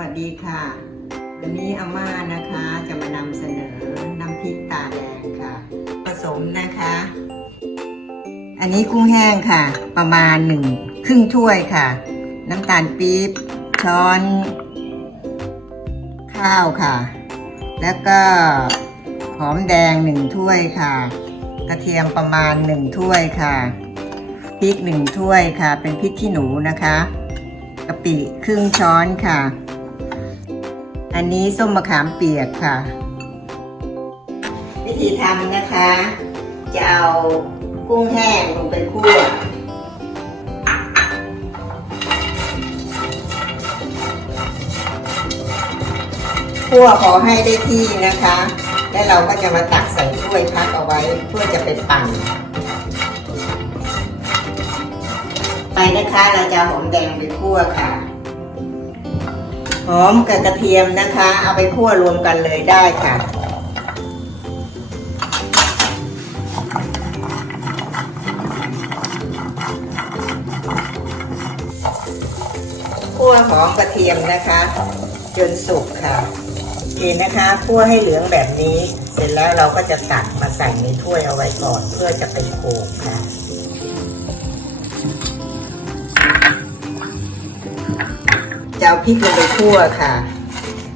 วัสดีค่ะ วันนี้อาม่านะคะจะมานำเสนอน้ำพริกตาแดงค่ะ ผสมนะคะ อันนี้กุ้งแห้งค่ะ ประมาณหนึ่งครึ่งถ้วยค่ะ น้ำตาลปี๊บ ช้อน ข้าวค่ะ แล้วก็หอมแดงหนึ่งถ้วยค่ะ กระเทียมประมาณหนึ่งถ้วยค่ะพริกหนึ่งถ้วยค่ะ เป็นพริกขี้หนูนะคะกะปิครึ่งช้อนค่ะ อันนี้ส้มมะขามเปียกค่ะ วิธีทำนะคะ จะเอากุ้งแห้งลงไปคั่วคั่วขอให้ได้ที่นะคะ แล้วเราก็จะมาตักใส่ถ้วยพักเอาไว้เพื่อจะไปปั่น ไปนะคะเราจะหอมแดงไปคั่วค่ะ หอมกับกระเทียมนะคะ เอาไปคั่วรวมกันเลยได้ค่ะคั่วหอมกระเทียมนะคะ จนสุกค่ะโอเคนะคะคั่วให้เหลืองแบบนี้ เสร็จแล้วเราก็จะตักมาใส่ในถ้วยเอาไว้ก่อน เพื่อจะไปโขลกค่ะ จะเอาพริกลงไปคั่วค่ะ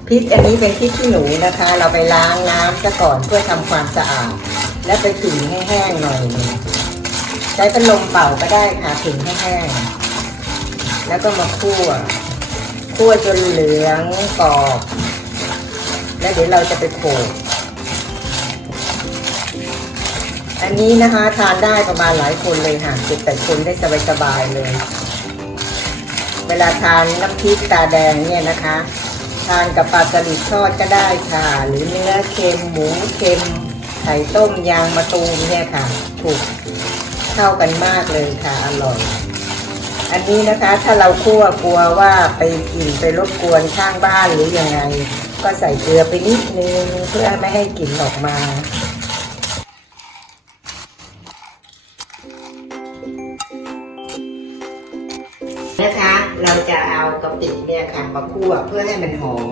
พริกอันนี้เป็นพริกขี้หนูนะคะ เราไปล้างน้ำซะก่อนเพื่อทำความสะอาด แล้วไปผึ่งให้แห้งหน่อย ใช้เป็นลมเป่าก็ได้ค่ะผึ่งให้แห้ง แล้วก็มาคั่ว คั่วจนเหลืองกรอบ แล้วเดี๋ยวเราจะไปโขลกอันนี้นะคะทานได้ประมาณหลายคนเลยค่ะเจ็ดแปดคนได้สบายๆเลย เวลาทานน้ำพริกตาแดงเนี่ยนะคะ ทานกับปลาสลิดทอดก็ได้ค่ะ หรือเนื้อเค็มหมูเค็มไข่ต้มยางมะตูมเนี่ยค่ะ ถูกเข้ากันมากเลยค่ะอร่อย อันนี้นะคะถ้าเราคั่วกลัวว่าไปกลิ่นไปรบกวนข้างบ้านหรือยังไง ก็ใส่เกลือไปนิดนึงเพื่อไม่ให้กลิ่นออกมา เราจะเอากะปิเนี่ยค่ะมาคั่วเพื่อให้มันหอม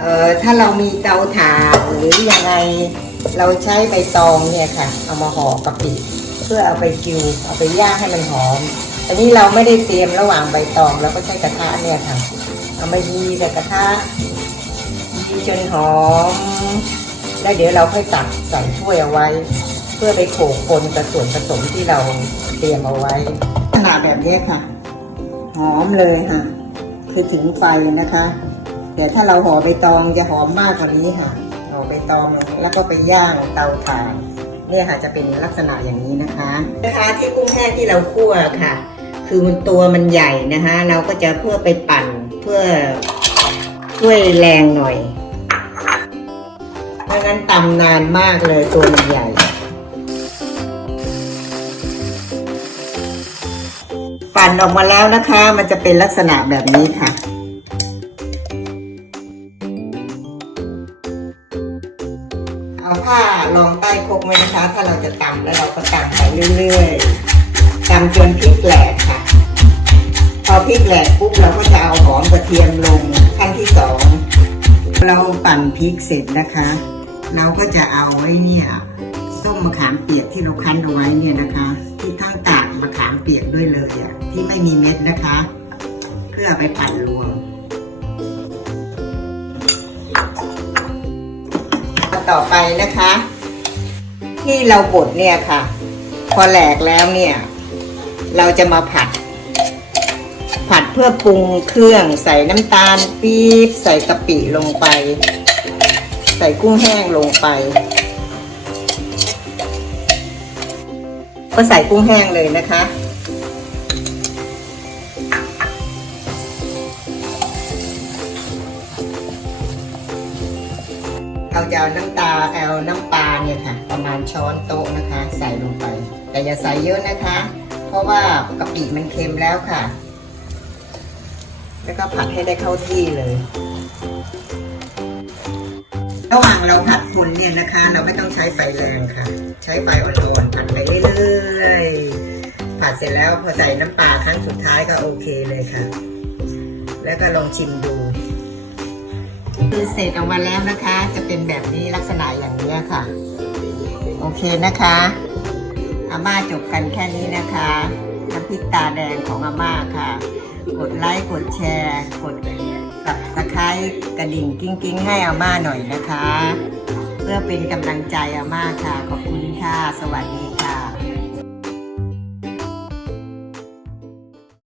เอ่อถ้าเรามีเตาถ่านหรือยังไงเราใช้ใบตองเนี่ยค่ะ เอามาห่อกะปิ เพื่อเอาไปกิวเอาไปย่างให้มันหอมอันนี้เราไม่ได้เตรียมระหว่างใบตองเราก็ใช้กระทะเนี่ยค่ะ เอามายีกับกระทะยีจนหอม แล้วเดี๋ยวเราค่อยตักใส่ถ้วยเอาไว้ เพื่อไปโขลกคนกับส่วนผสมที่เราเตรียมเอาไว้ขนาดแบบนี้ค่ะ หอมเลยค่ะ คือถึงไฟนะคะ แต่ถ้าเราห่อใบตองจะหอมมากกว่านี้ค่ะห่อใบตองแล้วก็ไปย่างเตาถ่านเนี่ยค่ะจะเป็นลักษณะอย่างนี้นะคะนะคะที่กุ้งแห้งที่เราคั่วค่ะ คือมันตัวมันใหญ่นะคะ เราก็จะเพื่อไปปั่นเพื่อช่วยแรงหน่อยเพราะงั้นตำนานมากเลยตัวมันใหญ่ ปั่นออกมาแล้วนะคะ มันจะเป็นลักษณะแบบนี้ค่ะ เอาผ้ารองใต้ครกไว้นะคะ ถ้าเราจะตำแล้วเราก็ตำไปเรื่อยๆตำจนพริกแหลกค่ะ พอพริกแหลกปุ๊บเราก็จะเอาหอมกระเทียมลงขั้นที่สองเราปั่นพริกเสร็จนะคะ เราก็จะเอาไว้เนี่ยส้มมะขามเปียกที่เราคั้นเอาไว้เนี่ยนะคะ ที่ทั้งกากมะขาม เปียกด้วยเลยอะที่ไม่มีเม็ดนะคะ เพื่อไปปั่นรวม ต่อไปนะคะ ที่เราบดเนี่ยค่ะ พอแหลกแล้วเนี่ย เราจะมาผัด ผัดเพื่อปรุงเครื่องใส่น้ำตาลปี๊บใส่กะปิลงไป ใส่กุ้งแห้งลงไปก็ใส่กุ้งแห้งเลยนะคะ เราจะเอาน้ำตาเอาน้ำปลาเนี่ยค่ะ ประมาณช้อนโต๊ะนะคะ ใส่ลงไป แต่อย่าใส่เยอะนะคะ เพราะว่ากะปิมันเค็มแล้วค่ะ แล้วก็ผัดให้ได้เข้าที่เลยระหว่างเราผัดคนเนี่ยนะคะ เราไม่ต้องใช้ไฟแรงค่ะ ใช้ไฟอ่อนๆผัดไปเรื่อยๆผัดเสร็จแล้วพอใส่น้ำปลาครั้งสุดท้ายก็โอเคเลยค่ะ แล้วก็ลองชิมดู คือเสร็จออกมาแล้วนะคะ จะเป็นแบบนี้ลักษณะอย่างนี้ค่ะ โอเคนะคะอาม่าจบกันแค่นี้นะคะน้ำพริกตาแดงของอาม่าค่ะ กดไลค์กดแชร์ กดสับสไครกระดิ่งกิ้งกิ้งให้อาม่าหน่อยนะคะ เพื่อเป็นกำลังใจอาม่าค่ะ ขอบคุณค่ะ สวัสดีค่ะ